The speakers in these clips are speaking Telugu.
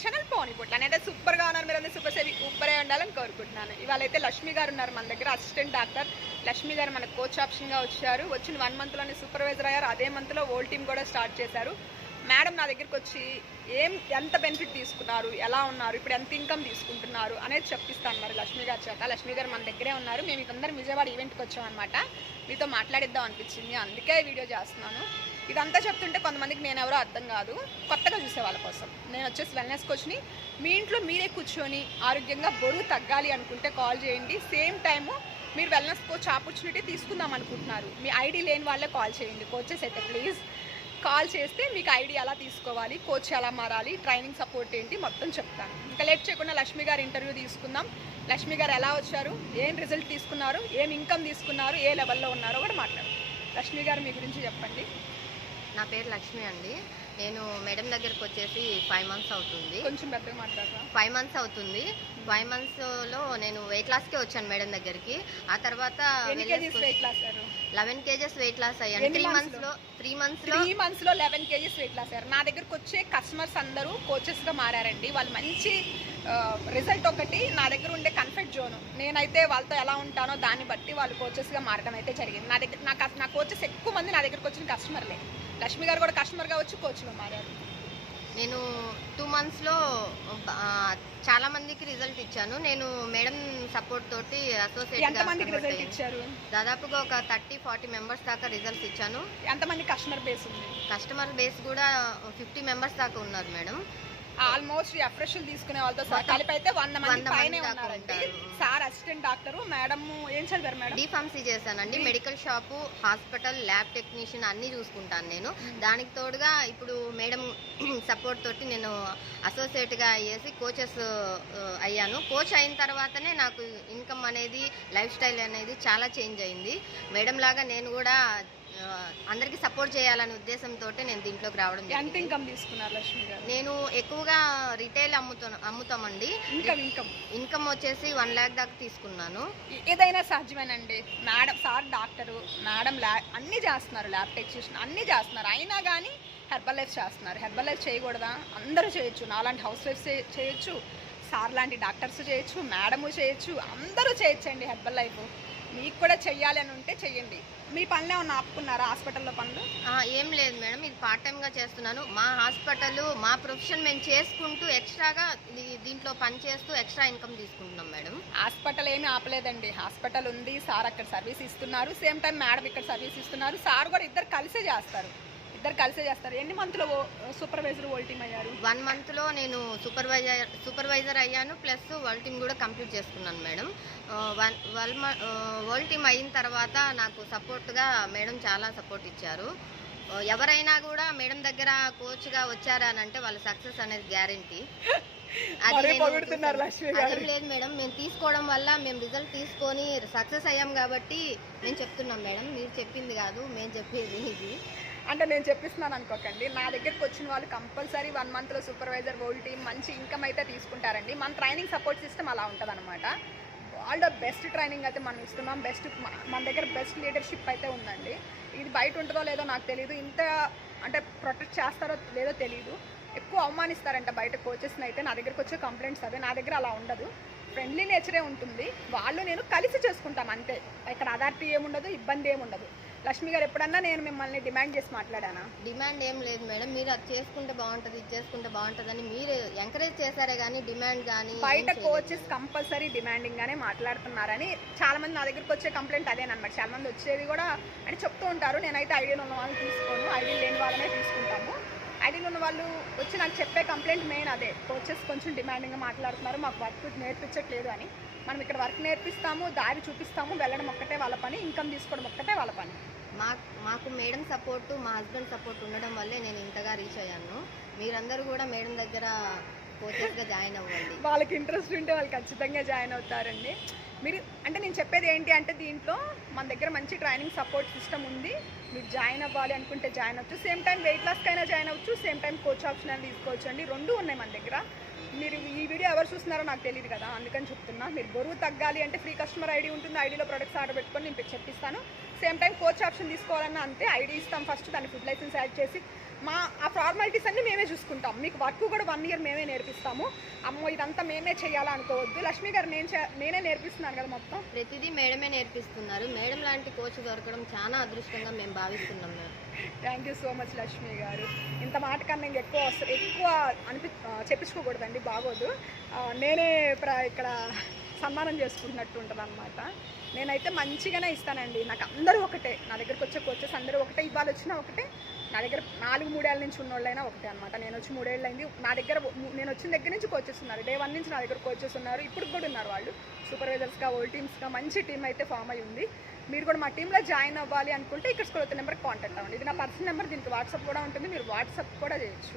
ఛానల్ పోనీ పుట్ల నేనైతే సూపర్గా ఉన్నారు మీరు అందరూ సూపర్ సేవి సూపరే ఉండాలని కోరుకుంటున్నాను. ఇవాళ అయితే లక్ష్మి గారు ఉన్నారు మన దగ్గర అసిస్టెంట్ డాక్టర్ లక్ష్మి గారు మన కోచ్ ఆప్షన్గా వచ్చారు. వచ్చిన వన్ మంత్లోనే సూపర్వైజర్ అయ్యారు. అదే మంత్లో ఓల్డ్ టీమ్ కూడా స్టార్ట్ చేశారు. మేడం నా దగ్గరికి వచ్చి ఏం ఎంత బెనిఫిట్ తీసుకున్నారు? ఎలా ఉన్నారు? ఇప్పుడు ఎంత ఇన్కమ్ తీసుకుంటున్నారు? అనేది చెప్పిస్తాను మరి లక్ష్మి గారి చేత. లక్ష్మి గారు మన దగ్గరే ఉన్నారు. మేము ఇకందరం విజయవాడ ఈవెంట్కి వచ్చామన్నమాట. మీతో మాట్లాడిద్దాం అనిపించింది. అందుకే వీడియో చేస్తున్నాను. ఇదంతా చెప్తుంటే కొంతమందికి నేను ఎవరో అర్థం కాదు. కొత్తగా చూసే వాళ్ళ కోసం. నేను వచ్చేసి వెల్నెస్ కోచ్ని మీ ఇంట్లో మీరే కూర్చొని ఆరోగ్యంగా బరువు తగ్గాలి అనుకుంటే కాల్ చేయండి. సేమ్ టైము మీరు వెల్నెస్ కోచ్ ఆపర్చునిటీ తీసుకుందాం అనుకుంటున్నారు. మీ ఐడి లేని వాళ్ళే కాల్ చేయండి. కోచెస్ అయితే ప్లీజ్ కాల్ చేస్తే మీకు ఐడి ఎలా తీసుకోవాలి కోచ్ ఎలా మారాలి ట్రైనింగ్ సపోర్ట్ ఏంటి మొత్తం చెప్తాను. ఇంకా లేట్ చేయకుండా లక్ష్మి గారి ఇంటర్వ్యూ తీసుకుందాం. లక్ష్మి గారు ఎలా వచ్చారు ఏం రిజల్ట్ తీసుకున్నారు ఏం ఇన్కమ్ తీసుకున్నారు ఏ లెవెల్లో ఉన్నారో కూడా మాట్లాడు లక్ష్మి గారు మీ గురించి చెప్పండి. నా పేరు లక్ష్మి అండి. నేను మేడం దగ్గరకు వచ్చేసి ఫైవ్ మంత్స్ అవుతుంది. కొంచెం ఫైవ్ మంత్స్ అవుతుంది. ఫైవ్ మంత్స్లో నేను వెయిట్ లాస్కే వచ్చాను మేడం దగ్గరికి. ఆ తర్వాత లెవెన్ కేజెస్ వెయిట్ లాస్ అయ్యాను. త్రీ months మంత్స్లో త్రీ మంత్స్లో త్రీ మంత్స్లో లెవెన్ కేజీస్ వెయిట్ లాస్ అయ్యారు. నా దగ్గరకు వచ్చే కస్టమర్స్ అందరూ కోచెస్గా మారారండి. వాళ్ళు మంచి రిజల్ట్ ఒకటి నా దగ్గర ఉండే కన్ఫెక్ట్ జోన్ నేనైతే వాళ్ళతో ఎలా ఉంటానో దాన్ని బట్టి వాళ్ళు కోచెస్గా మారడం అయితే జరిగింది. నా దగ్గర నా నా కోచెస్ ఎక్కువ మంది నా దగ్గరకు వచ్చిన కస్టమర్లే లక్ష్మి గారు కూడా కస్టమర్గా వచ్చి కోచ్గా మారారు. నేను టూ మంత్స్లో చాలా మందికి రిజల్ట్ ఇచ్చాను. నేను మేడం సపోర్ట్ తోటి అసోసియేట్ రిజల్ట్ ఇచ్చారు? దాదాపుగా ఒక థర్టీ ఫార్టీ మెంబర్స్ దాకా రిజల్ట్స్ ఇచ్చాను. ఎంత మంది కస్టమర్ బేస్ ఉంది? కస్టమర్ బేస్ కూడా ఫిఫ్టీ మెంబర్స్ దాకా ఉన్నారు మేడం. ఆల్మోస్ట్ అఫ్రెషల్ తీసుకునే వాళ్ళతో సహా మొత్తం కలిపి అయితే వంద మంది పైనే ఉన్నారండి. సార్ అసిస్టెంట్ డాక్టర్ మేడం ఏం చదివారు మేడం? డిఫార్మసీ చేశానండి. Medical shop hospital lab technician అన్నీ చూసుకుంటాను నేను. దానికి తోడుగా ఇప్పుడు మేడం సపోర్ట్ తోటి నేను అసోసియేట్గా అయ్యేసి కోచెస్ అయ్యాను. కోచ్ అయిన తర్వాతనే నాకు ఇన్కమ్ అనేది లైఫ్ స్టైల్ అనేది చాలా చేంజ్ అయింది. మేడం లాగా నేను కూడా అందరికీ సపోర్ట్ చేయాలనే ఉద్దేశంతో నేను దీంట్లోకి రావడం ఎంత ఇన్కమ్ తీసుకున్నారు లక్ష్మి గారు? నేను ఎక్కువగా రిటైల్ అమ్ముతా అమ్ముతామండి. ఇన్కమ్ ఇన్కమ్ ఇన్కమ్ వచ్చేసి వన్ ల్యాక్ దాకా తీసుకున్నాను. ఏదైనా సాధ్యమేనండి. Madam sir doctor madam lab అన్నీ చేస్తున్నారు ల్యాబ్ టెక్నీషియన్ అన్నీ చేస్తున్నారు. అయినా కానీ హెర్బల్ లైఫ్ చేస్తున్నారు. హెర్బల్ లైఫ్ చేయకూడదా? అందరూ చేయొచ్చు. నాలాంటి హౌస్ వైఫ్స్ చేయొచ్చు. సార్ లాంటి డాక్టర్స్ చేయొచ్చు. మేడము చేయొచ్చు. అందరూ చేయొచ్చండి హెర్బల్ లైఫ్. మీకు కూడా చెయ్యాలి అని ఉంటే చెయ్యండి. మీ పనులే ఉన్న ఆపుకున్నారా? హాస్పిటల్లో పనులు? ఏం లేదు మేడం. ఇది పార్ట్ టైంగా చేస్తున్నాను. మా హాస్పిటల్ మా ప్రొఫెషన్ మేము చేసుకుంటూ ఎక్స్ట్రాగా దీంట్లో పని చేస్తూ ఎక్స్ట్రా ఇన్కమ్ తీసుకుంటున్నాం మేడం. హాస్పిటల్ ఏమీ ఆపలేదండి. హాస్పిటల్ ఉంది. సార్ అక్కడ సర్వీస్ ఇస్తున్నారు. సేమ్ టైం మేడం ఇక్కడ సర్వీస్ ఇస్తున్నారు. సార్ కూడా ఇద్దరు కలిసే చేస్తారు. ఇద్దరు కలిసే చేస్తారు. ఎన్ని మంత్లో సూపర్వైజర్ ఓల్టీమ్ అయ్యారు? వన్ మంత్లో నేను సూపర్వైజర్ సూపర్వైజర్ అయ్యాను. ప్లస్ వరల్డ్ టీమ్ కూడా కంప్లీట్ చేసుకున్నాను మేడం. వన్ వరల్డ్ టీమ్ అయిన తర్వాత నాకు సపోర్ట్గా మేడం చాలా సపోర్ట్ ఇచ్చారు. ఎవరైనా కూడా మేడం దగ్గర కోచ్గా వచ్చారా అని అంటే వాళ్ళ సక్సెస్ అనేది గ్యారంటీ. అదేం లేదు మేడం. మేము తీసుకోవడం వల్ల మేము రిజల్ట్ తీసుకొని సక్సెస్ అయ్యాం కాబట్టి మేము చెప్తున్నాం మేడం. మీరు చెప్పింది కాదు మేము చెప్పేది ఇది. అంటే నేను చెప్పిస్తున్నాను అనుకోకండి నా దగ్గరికి వచ్చిన వాళ్ళు కంపల్సరీ వన్ మంత్లో సూపర్వైజర్ ఓల్డ్ టీమ్ మంచి ఇన్కమ్ అయితే తీసుకుంటారండి. మన ట్రైనింగ్ సపోర్ట్ సిస్టమ్ అలా ఉంటుంది అనమాట వాళ్ళ బెస్ట్ ట్రైనింగ్ అయితే మనం ఇస్తున్నాం. బెస్ట్ మన దగ్గర బెస్ట్ లీడర్షిప్ అయితే ఉందండి. ఇది బయట ఉంటుందో లేదో నాకు తెలియదు ఇంత అంటే ప్రొటెక్ట్ చేస్తారో లేదో తెలియదు ఎక్కువ అవమానిస్తారంట బయట కోచెస్ని అయితే. నా దగ్గరకు వచ్చే కంప్లైంట్స్ అదే నా దగ్గర అలా ఉండదు. ఫ్రెండ్లీ నేచరే ఉంటుంది. వాళ్ళు నేను కలిసి చేసుకుంటాం అంతే. ఇక్కడ అథారిటీ ఏముండదు ఇబ్బంది ఏముండదు. లక్ష్మి గారు ఎప్పుడన్నా నేను మిమ్మల్ని డిమాండ్ చేసి మాట్లాడానా? డిమాండ్ ఏం లేదు మేడం. మీరు అది చేసుకుంటే బాగుంటుంది ఇది చేసుకుంటే బాగుంటుంది అని మీరు ఎంకరేజ్ చేశారే కానీ డిమాండ్ కానీ బయట కోచెస్. కంపల్సరీ డిమాండింగ్ గానే మాట్లాడుతున్నారని చాలా మంది నా దగ్గరికి వచ్చే కంప్లైంట్ అదేనమాట చాలా మంది వచ్చేది కూడా అని చెప్తూ ఉంటారు. నేనైతే ఐడియా ఉన్న వాళ్ళని తీసుకోను ఐడియా లేని వాళ్ళనే తీసుకుంటాము. ఐడియా ఉన్న వాళ్ళు వచ్చి నాకు చెప్పే కంప్లైంట్ మెయిన్ అదే. కోచెస్ కొంచెం డిమాండింగ్గా మాట్లాడుతున్నారు. మాకు వర్క్ నేర్పించట్లేదు అని. మనం ఇక్కడ వర్క్ నేర్పిస్తాము దారి చూపిస్తాము వెళ్ళడం ఒక్కటే వాళ్ళ పని ఇన్కమ్ తీసుకోవడం ఒక్కటే వాళ్ళ పని. మా మాకు మేడం సపోర్టు మా హస్బెండ్ సపోర్ట్ ఉండడం వల్లే నేను ఇంతగా రీచ్ అయ్యాను. మీరందరూ కూడా మేడం దగ్గర కోచెస్గా జాయిన్ అవ్వండి. వాళ్ళకి ఇంట్రెస్ట్ ఉంటే వాళ్ళు ఖచ్చితంగా జాయిన్ అవుతారండి. మీరు అంటే నేను చెప్పేది ఏంటి అంటే దీంట్లో మన దగ్గర మంచి ట్రైనింగ్ సపోర్ట్ సిస్టమ్ ఉంది. మీరు జాయిన్ అవ్వాలి అనుకుంటే జాయిన్ అవ్వచ్చు. సేమ్ టైం వెయిట్ లాస్కైనా జాయిన్ అవ్వచ్చు. సేమ్ టైం కోచ్ ఆప్షన్ అని తీసుకోవచ్చు అండి రెండు ఉన్నాయి మన దగ్గర. మీరు ఈ వీడియో ఎవరు చూస్తున్నారో నాకు తెలియదు కదా అందుకని చెప్తున్నా. మీరు బరువు తగ్గాలి అంటే ఫ్రీ కస్టమర్ ఐడి ఉంటుంది ఐడిలో ప్రొడక్ట్స్ ఆర్డర్ పెట్టుకొని నేను చెప్పిస్తాను. సేమ్ టైం కోచ్ ఆప్షన్ తీసుకోవాలన్నా అంతే ఐడి ఇస్తాం ఫస్ట్ దాన్ని ఫుడ్ లైసెన్స్ యాడ్ చేసి మా ఆ ఫార్మాలిటీస్ అన్ని మేమే చూసుకుంటాం. మీకు వర్క్ కూడా వన్ ఇయర్ మేమే నేర్పిస్తాము. అమ్మో ఇదంతా మేమే చేయాలా అనుకోవద్దు. లక్ష్మి గారు నేను నేనే నేర్పిస్తున్నాను కదా మొత్తం. ప్రతిదీ మేడమే నేర్పిస్తున్నారు. మేడం లాంటి కోచ్ దొరకడం చాలా అదృష్టంగా మేము భావిస్తున్నాం thank you so much Lakshmi గారు. ఇంత మాట కన్నా ఎక్కువ ఎక్కువ అనిపి చెప్పించుకోకూడదండి బాగోదు. నేనే ప్ర- ఇక్కడ సన్మానం చేసుకుంటున్నట్టు ఉంటుంది అనమాట నేనైతే మంచిగానే ఇస్తానండి. నాకు అందరూ ఒకటే. నా దగ్గరకు వచ్చే కోచెస్ అందరూ ఒకటే. ఇవాళ వచ్చినా ఒకటే. నా దగ్గర నాలుగు మూడేళ్ళ నుంచి ఉన్నోళ్ళైనా ఒకటే అనమాట నేను వచ్చి మూడేళ్ళు అయింది నా దగ్గర నేను వచ్చిన దగ్గర నుంచి కోచెస్ ఉన్నారు. డే వన్ నుంచి నా దగ్గర కోచెస్ ఉన్నారు. ఇప్పుడు కూడా ఉన్నారు వాళ్ళు. సూపర్వైజర్స్గా ఓల్డ్ టీమ్స్గా మంచి టీం అయితే ఫామ్ అయి ఉంది. మీరు కూడా మా టీంలో జాయిన్ అవ్వాలి అనుకుంటే ఇక్కడ స్కూల్ నెంబర్కి కాంటాక్ట్ అవ్వండి. ఇది నా పర్సనల్ నెంబర్ దీనికి వాట్సాప్ కూడా ఉంటుంది. మీరు వాట్సాప్ కూడా చేయొచ్చు.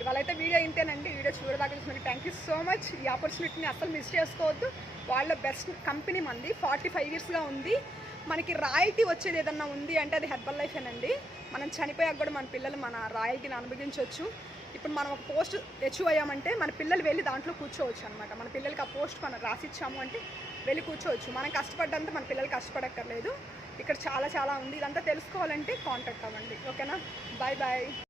ఇవాళ అయితే వీడియో ఇంతేనండి. వీడియో చూడదాకా చూసినందుకు థ్యాంక్ యూ సో మచ్ ఈ ఆపర్చునిటీని అసలు మిస్ చేసుకోవద్దు. వాళ్ళ బెస్ట్ కంపెనీ మంది. ఫార్టీ ఫైవ్ ఇయర్స్గా ఉంది. మనకి రాయల్టీ వచ్చేది ఏదన్నా ఉంది అంటే అది హెర్బల్ లైఫేనండి మనం చనిపోయాక కూడా మన పిల్లలు మన రాయల్టీని అనుభవించవచ్చు ఇప్పుడు మనం ఒక పోస్ట్ అచీవ్ అయ్యామంటే మన పిల్లలు వెళ్ళి దాంట్లో కూర్చోవచ్చు అనమాట మన పిల్లలకి ఆ పోస్ట్ మనం రాసిచ్చాము అంటే వెళ్ళి కూర్చోవచ్చు. మనం కష్టపడ్డంత మన పిల్లలు కష్టపడక్కర్లేదు. ఇక్కడ చాలా చాలా ఉంది. ఇదంతా తెలుసుకోవాలంటే కాంటాక్ట్ అవ్వండి. ఓకేనా? Bye bye